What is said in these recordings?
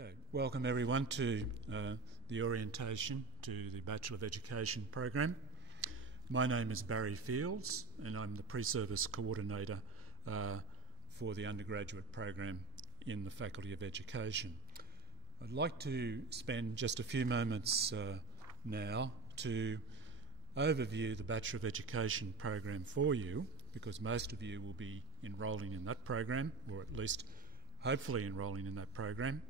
Okay, welcome everyone to the orientation to the Bachelor of Education program. My name is Barry Fields and I'm the pre-service coordinator for the undergraduate program in the Faculty of Education. I'd like to spend just a few moments now to overview the Bachelor of Education program for you, because most of you will be enrolling in that program, or at least hopefully enrolling in that program.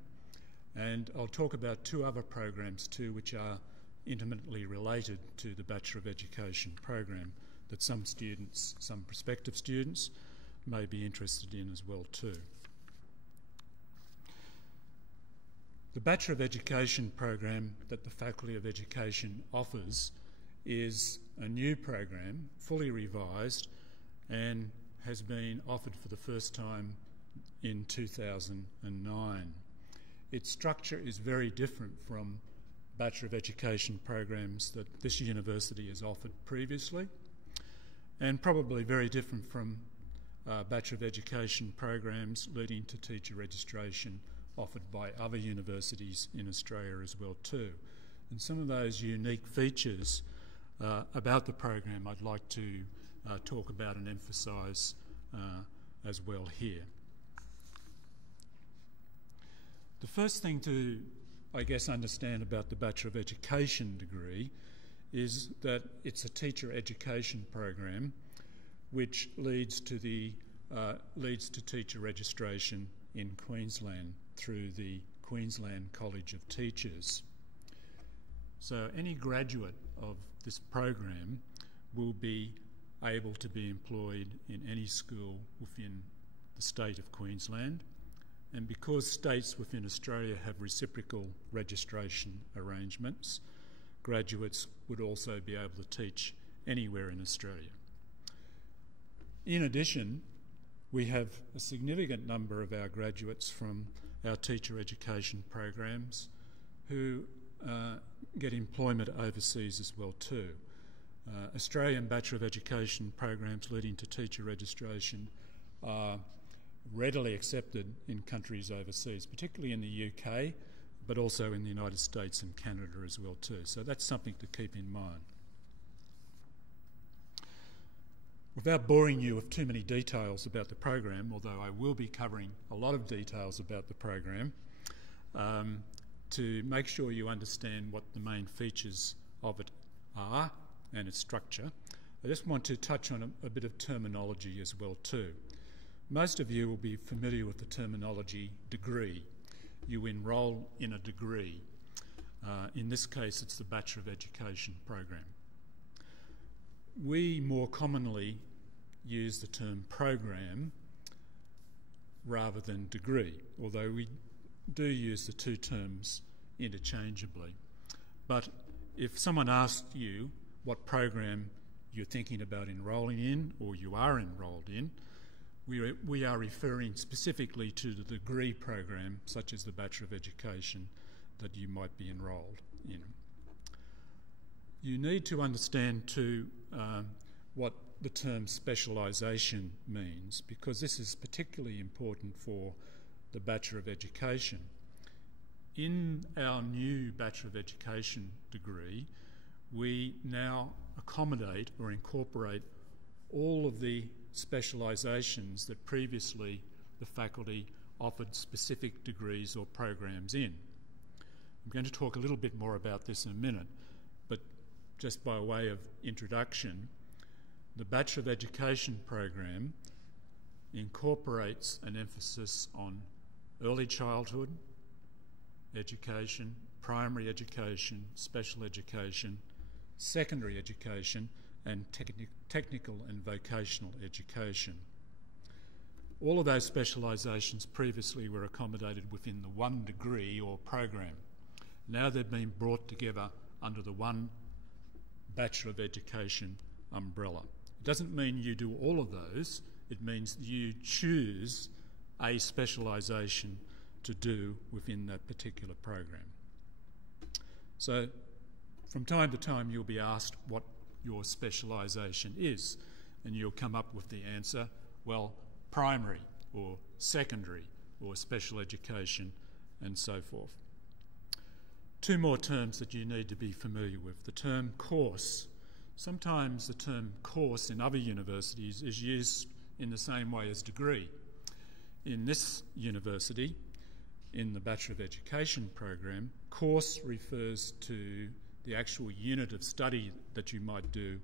And I'll talk about two other programs too, which are intimately related to the Bachelor of Education program that some students, some prospective students, may be interested in as well too. The Bachelor of Education program that the Faculty of Education offers is a new program, fully revised, and has been offered for the first time in 2009. Its structure is very different from Bachelor of Education programs that this university has offered previously, and probably very different from Bachelor of Education programs leading to teacher registration offered by other universities in Australia as well too. And some of those unique features about the program I'd like to talk about and emphasise as well here. The first thing to, I guess, understand about the Bachelor of Education degree is that it's a teacher education program which leads to teacher registration in Queensland through the Queensland College of Teachers. So any graduate of this program will be able to be employed in any school within the state of Queensland. And because states within Australia have reciprocal registration arrangements, graduates would also be able to teach anywhere in Australia. In addition, we have a significant number of our graduates from our teacher education programs who get employment overseas as well too. Australian Bachelor of Education programs leading to teacher registration are readily accepted in countries overseas, particularly in the UK, but also in the United States and Canada as well too. So that's something to keep in mind. Without boring you with too many details about the program, although I will be covering a lot of details about the program, to make sure you understand what the main features of it are and its structure, I just want to touch on a bit of terminology as well too. Most of you will be familiar with the terminology degree. You enrol in a degree. In this case, it's the Bachelor of Education program. We more commonly use the term program rather than degree, although we do use the two terms interchangeably. But if someone asked you what program you're thinking about enrolling in or you are enrolled in, we are referring specifically to the degree program, such as the Bachelor of Education, that you might be enrolled in. You need to understand too what the term specialisation means, because this is particularly important for the Bachelor of Education. In our new Bachelor of Education degree, we now accommodate or incorporate all of the specialisations that previously the faculty offered specific degrees or programs in. I'm going to talk a little bit more about this in a minute, but just by way of introduction, the Bachelor of Education program incorporates an emphasis on early childhood education, primary education, special education, secondary education, and technical and vocational education. All of those specialisations previously were accommodated within the one degree or program. Now they've been brought together under the one Bachelor of Education umbrella. It doesn't mean you do all of those, it means you choose a specialisation to do within that particular program. So from time to time you'll be asked what your specialisation is, and you'll come up with the answer, well, primary or secondary or special education and so forth. Two more terms that you need to be familiar with. The term course. Sometimes the term course in other universities is used in the same way as degree. In this university, in the Bachelor of Education program, course refers to the actual unit of study that you might do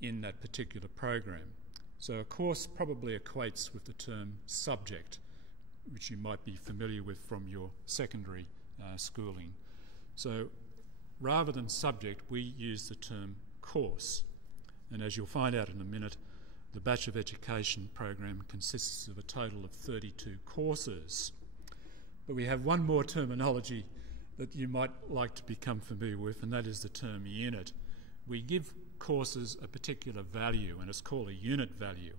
in that particular program. So a course probably equates with the term subject, which you might be familiar with from your secondary schooling. So rather than subject, we use the term course. And as you'll find out in a minute, the Bachelor of Education program consists of a total of 32 courses. But we have one more terminology that you might like to become familiar with, and that is the term unit. We give courses a particular value, and it's called a unit value.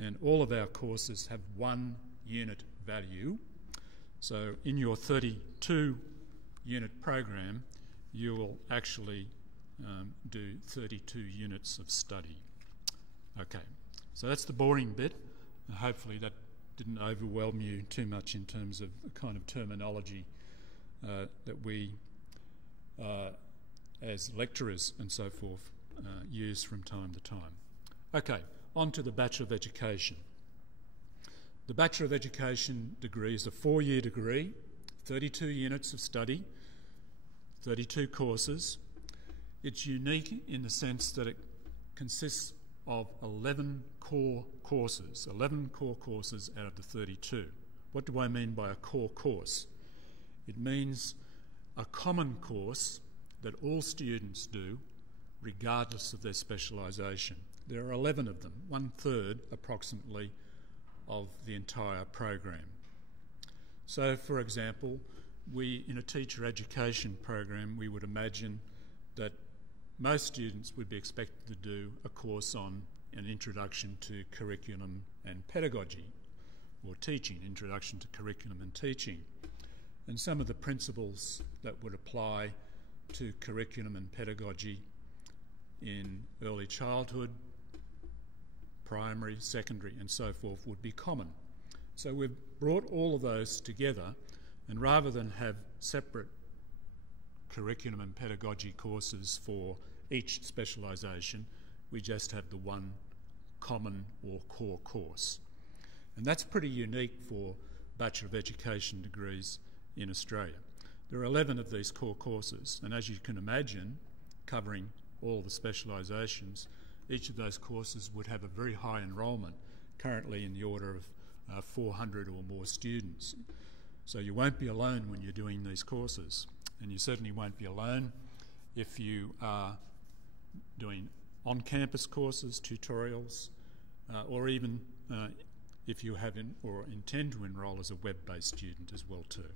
And all of our courses have one unit value. So in your 32 unit program, you will actually do 32 units of study. Okay, so that's the boring bit. Hopefully that didn't overwhelm you too much in terms of the kind of terminology that we, as lecturers and so forth, use from time to time. Okay, on to the Bachelor of Education. The Bachelor of Education degree is a 4-year degree, 32 units of study, 32 courses. It's unique in the sense that it consists of 11 core courses, 11 core courses out of the 32. What do I mean by a core course? It means a common course that all students do regardless of their specialisation. There are 11 of them, 1/3 approximately of the entire program. So, for example, in a teacher education program, we would imagine that most students would be expected to do a course on an introduction to curriculum and pedagogy, or teaching, introduction to curriculum and teaching. And some of the principles that would apply to curriculum and pedagogy in early childhood, primary, secondary and so forth would be common. So we've brought all of those together, and rather than have separate curriculum and pedagogy courses for each specialisation, we just have the one common or core course. And that's pretty unique for Bachelor of Education degrees in Australia. There are 11 of these core courses, and as you can imagine, covering all the specialisations, each of those courses would have a very high enrolment, currently in the order of 400 or more students. So you won't be alone when you're doing these courses, and you certainly won't be alone if you are doing on-campus courses, tutorials, or even if you have or intend to enrol as a web-based student as well too.